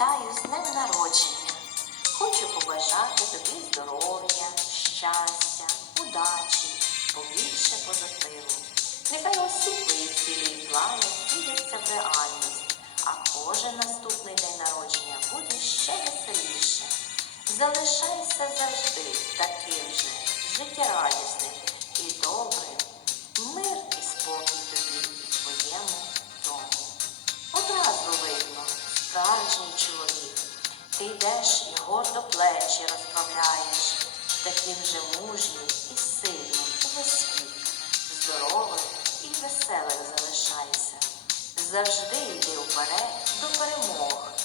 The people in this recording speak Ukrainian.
Вітаю з днем народження. Хочу побажати тобі здоров'я, щастя, удачі, побільше позитиву. Нехай усі твої цілі і плани втіляться в реальність, а кожен наступний день народження буде ще веселіше. Залишайся завжди таким же життєрадісним Ти йдеш і гордо плечі розправляєш, таким же мужнім і сильним увесь світ, Здоровим і веселим залишайся. Завжди йди вперед до перемоги.